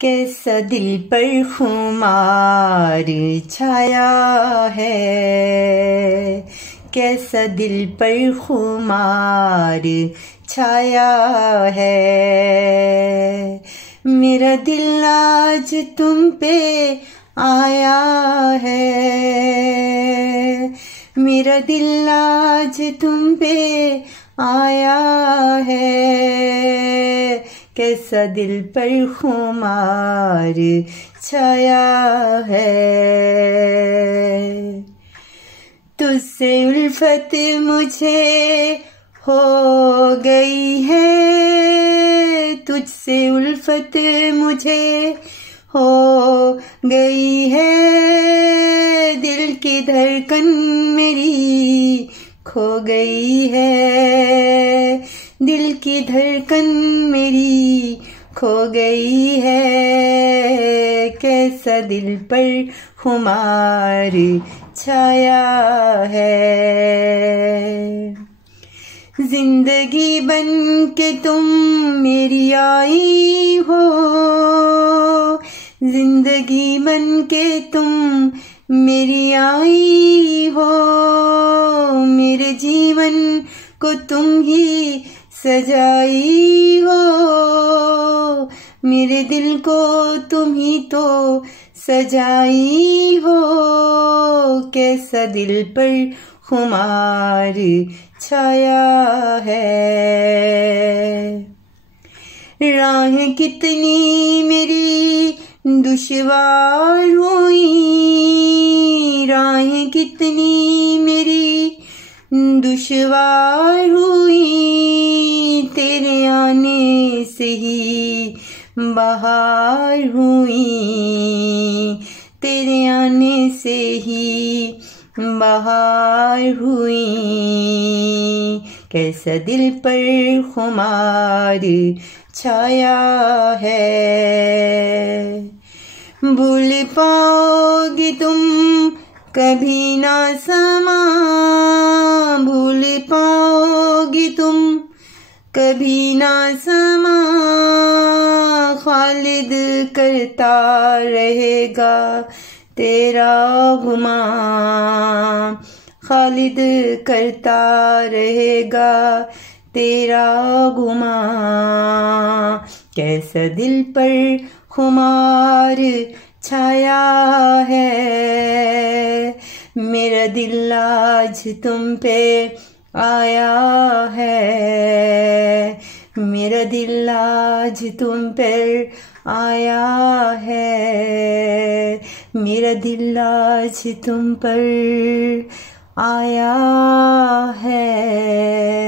कैसा दिल पर खुमार छाया है, कैसा दिल पर खुमार छाया है। मेरा दिल आज तुम पे आया है, मेरा दिल आज तुम पे आया है। कैसा दिल पर खुमार छाया है। तुझसे उल्फत मुझे हो गई है, तुझसे उल्फत मुझे हो गई है। दिल की धड़कन मेरी खो गई है, दिल की धड़कन मेरी खो गई है। कैसा दिल पर खुमार छाया है। जिंदगी बन के तुम मेरी आई हो, जिंदगी बन के तुम मेरी आई हो। मेरे जीवन को तुम ही सजाई हो, मेरे दिल को तुम ही तो सजाई हो। कैसा दिल पर खुमार छाया है। राहें कितनी मेरी दुश्वार हुई, राहें कितनी मेरी दुश्वार हुई। तेरे आने से ही बहार हुई, तेरे आने से ही बहार हुई। कैसा दिल पर खुमार छाया है। भूल पाओगे तुम कभी ना समा, भूल पाओगे तुम कभी ना समा। खालिद करता रहेगा तेरा गुमा, खालिद करता रहेगा तेरा गुमा। कैसा दिल पर खुमार छाया है। मेरा दिल आज तुम पे आया है, मेरा दिल आज तुम पर आया है। मेरा दिल आज तुम पर आया है।